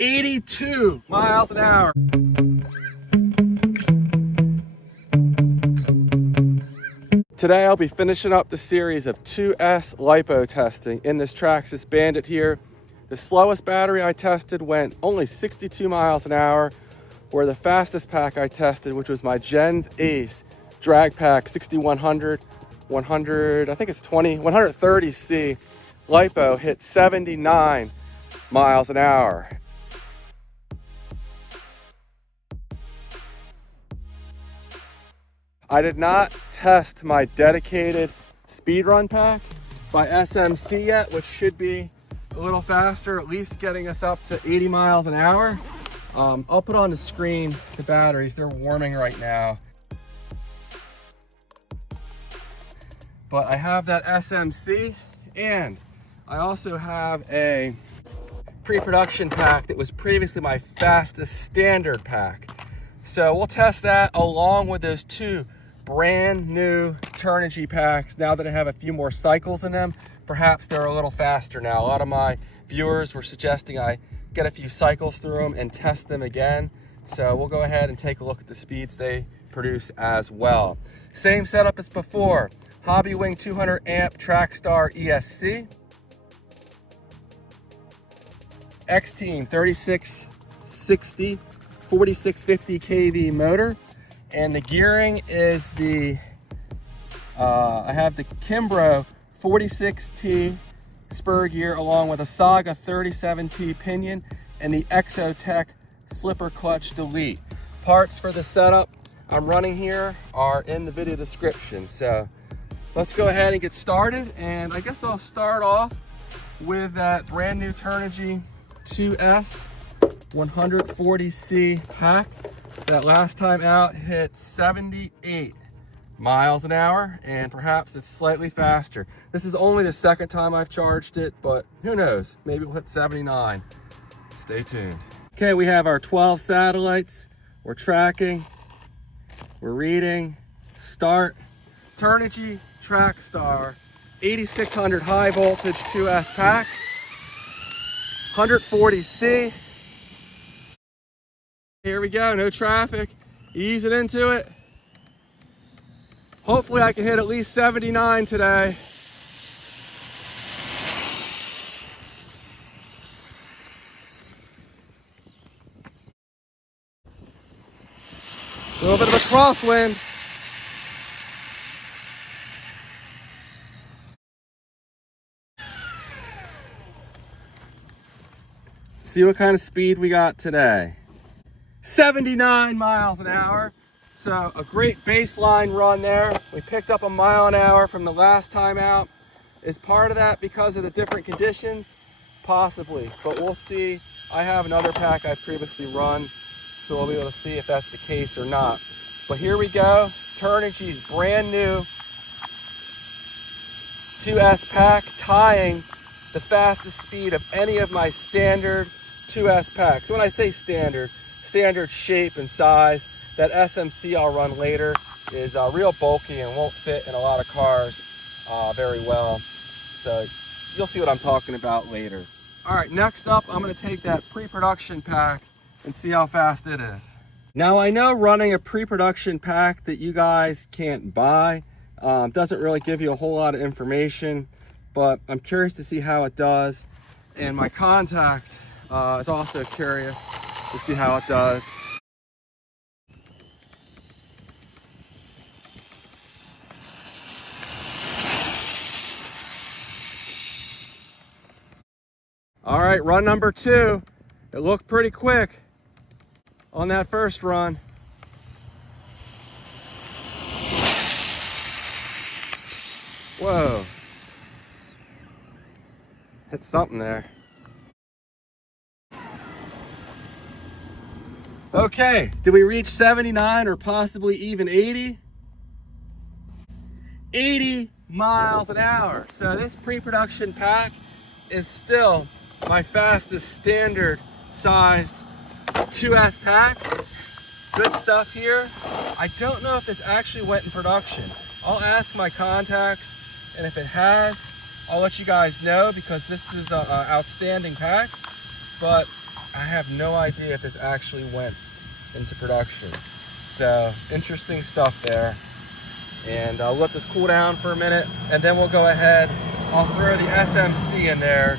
82 miles an hour. Today I'll be finishing up the series of 2S LiPo testing in this Traxxas Bandit here. The slowest battery I tested went only 62 miles an hour, where the fastest pack I tested, which was my Gens Ace drag pack 6100, 130C LiPo, hit 79 miles an hour. I did not test my dedicated speed run pack by SMC yet, which should be a little faster, at least getting us up to 80 miles an hour. I'll put on the screen the batteries. They're warming right now. But I have that SMC, and I also have a pre-production pack that was previously my fastest standard pack. So we'll test that along with those two brand new Turnigy packs. Now that I have a few more cycles in them, perhaps they're a little faster now. A lot of my viewers were suggesting I get a few cycles through them and test them again. So we'll go ahead and take a look at the speeds they produce as well. Same setup as before. Hobbywing 200 amp Traxxas ESC. X-Team 3660 4650 kV motor. And the gearing is the, I have the Kimbrough 46T spur gear along with a Saga 37T pinion and the ExoTek slipper clutch delete. Parts for the setup I'm running here are in the video description. So let's go ahead and get started. And I guess I'll start off with that brand new Turnigy 2S 140C pack. That last time out hit 78 miles an hour, and perhaps it's slightly faster. This is only the second time I've charged it, but who knows? Maybe we'll hit 79. Stay tuned. Okay, we have our 12 satellites. We're tracking, we're reading, start. Turnigy Traxxas 8600 high voltage 2S pack, 140C. Here we go, no traffic, easing into it. Hopefully I can hit at least 79 today. A little bit of a crosswind. See what kind of speed we got today. 79 miles an hour. So a great baseline run there. We picked up a mile an hour from the last time out. Is part of that because of the different conditions? Possibly, but we'll see. I have another pack I've previously run, so we'll be able to see if that's the case or not. But here we go. Turnigy's brand new 2S pack, tying the fastest speed of any of my standard 2S packs. When I say standard shape and size. That SMC I'll run later is real bulky and won't fit in a lot of cars very well. So you'll see what I'm talking about later. All right, next up, I'm gonna take that pre-production pack and see how fast it is. Now I know running a pre-production pack that you guys can't buy doesn't really give you a whole lot of information, but I'm curious to see how it does. And my contact is also curious to see how it does. All right, run number 2. It looked pretty quick on that first run. Whoa. Hit something there. Okay, did we reach 79 or possibly even 80? 80 miles an hour. So this pre-production pack is still my fastest standard sized 2S pack. Good stuff here. I don't know if this actually went in production. I'll ask my contacts, and if it has, I'll let you guys know, because this is an outstanding pack. But I have no idea if this actually went into production. So interesting stuff there. And I'll let this cool down for a minute, and then we'll go ahead. I'll throw the SMC in there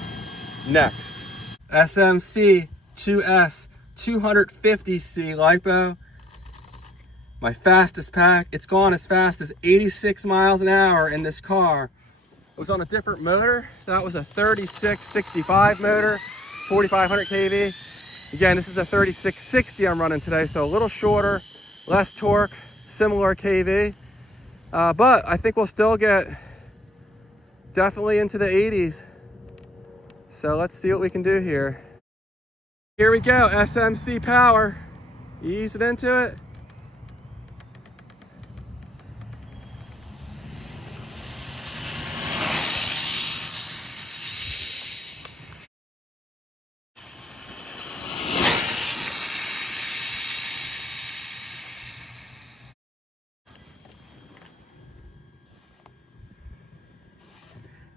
next. SMC 2S 250C LiPo. My fastest pack. It's gone as fast as 86 miles an hour in this car. It was on a different motor. That was a 3665 motor, 4500 kV. Again, this is a 3660 I'm running today, so a little shorter, less torque, similar kV. But I think we'll still get definitely into the 80s. So let's see what we can do here. Here we go, SMC power. Ease it into it.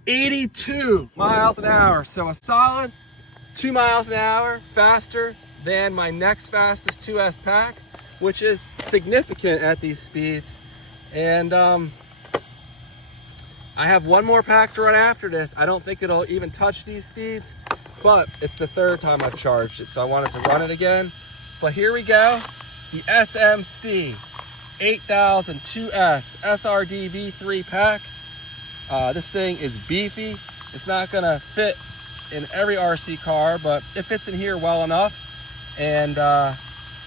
$82 miles an hour, so a solid 2 miles an hour faster than my next fastest 2S pack, which is significant at these speeds. And I have one more pack to run after this. I don't think it'll even touch these speeds, but it's the third time I've charged it, so I wanted to run it again. But here we go, the SMC 8000 2S SRD V3 pack. This thing is beefy. It's not gonna fit in every RC car, but it fits in here well enough. And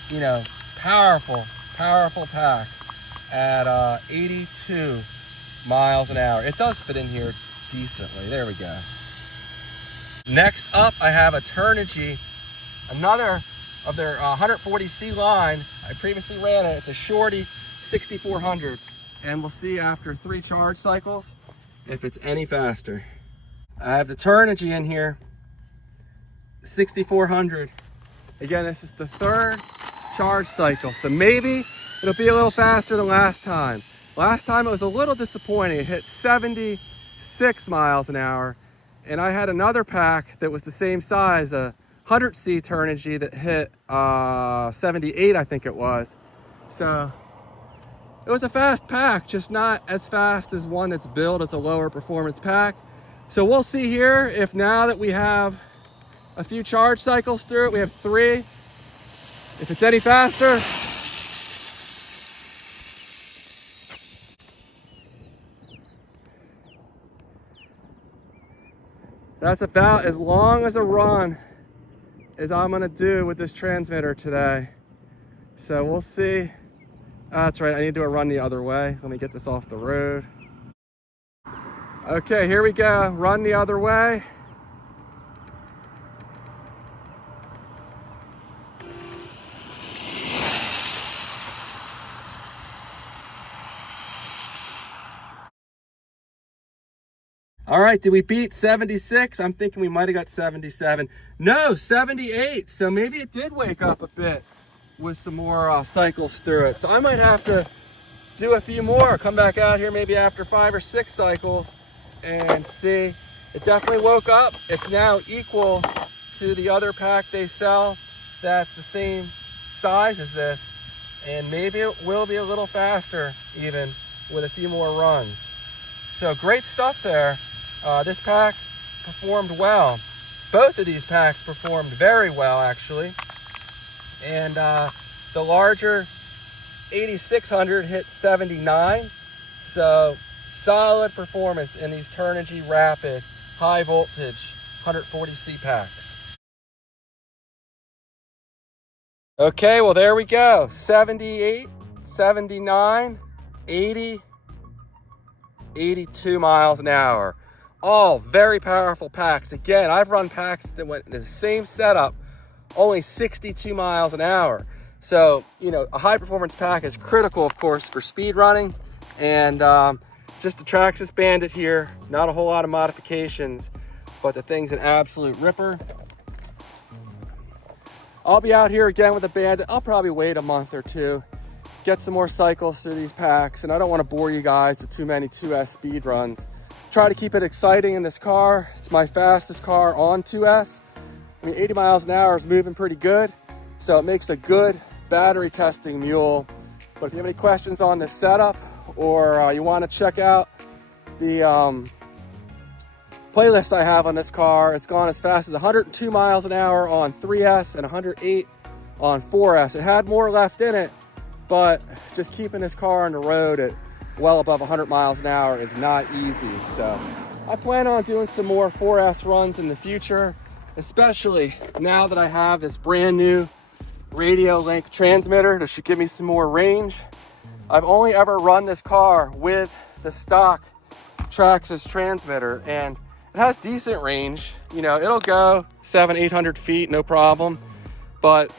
you know, powerful pack at 82 miles an hour. It does fit in here decently. There we go. Next up, I have a Turnigy, another of their 140C line. I previously ran it. It's a shorty 6400, and we'll see after 3 charge cycles if it's any faster. I have the Turnigy in here, 6400. Again, this is the 3rd charge cycle, so maybe it'll be a little faster than last time. Last time it was a little disappointing. It hit 76 miles an hour, and I had another pack that was the same size, a 100C Turnigy, that hit 78, I think it was. So it was a fast pack, just not as fast as one that's billed as a lower performance pack. So we'll see here if now that we have a few charge cycles through it, we have 3, if it's any faster. That's about as long as a run as I'm gonna do with this transmitter today. So we'll see. That's right, I need to do a run the other way. Let me get this off the road. Okay, here we go, run the other way. All right, did we beat 76? I'm thinking we might have got 77. No, 78, so maybe it did wake up a bit with some more cycles through it. So I might have to do a few more, come back out here maybe after 5 or 6 cycles and see. It definitely woke up. It's now equal to the other pack they sell that's the same size as this, and maybe it will be a little faster even with a few more runs. So great stuff there. This pack performed well. Both of these packs performed very well, actually. And the larger 8600 hit 79. So solid performance in these Turnigy Rapid high voltage 140C packs. Okay, well there we go. 78, 79, 80, 82 miles an hour. All very powerful packs. Again, I've run packs that went in the same setup, only 62 miles an hour. So, you know, a high performance pack is critical, of course, for speed running. And just the Traxxas Bandit here, not a whole lot of modifications, but the thing's an absolute ripper. I'll be out here again with the Bandit. I'll probably wait a month or 2, get some more cycles through these packs, and I don't want to bore you guys with too many 2S speed runs. Try to keep it exciting in this car. It's my fastest car on 2S, I mean, 80 miles an hour is moving pretty good, so it makes a good battery testing mule. But if you have any questions on this setup, or you want to check out the playlist I have on this car, it's gone as fast as 102 miles an hour on 3S and 108 on 4S. It had more left in it, but just keeping this car on the road at well above 100 miles an hour is not easy. So I plan on doing some more 4S runs in the future, especially now that I have this brand new radio link transmitter that should give me some more range. I've only ever run this car with the stock Traxxas transmitter, and it has decent range. You know, it'll go 700-800 feet, no problem, but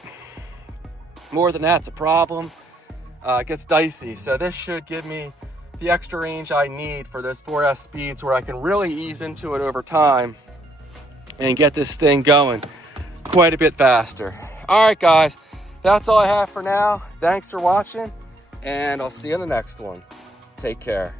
more than that's a problem. It gets dicey. So this should give me the extra range I need for those 4S speeds, where I can really ease into it over time and get this thing going quite a bit faster. All right, guys, that's all I have for now. Thanks for watching, and I'll see you in the next one. Take care.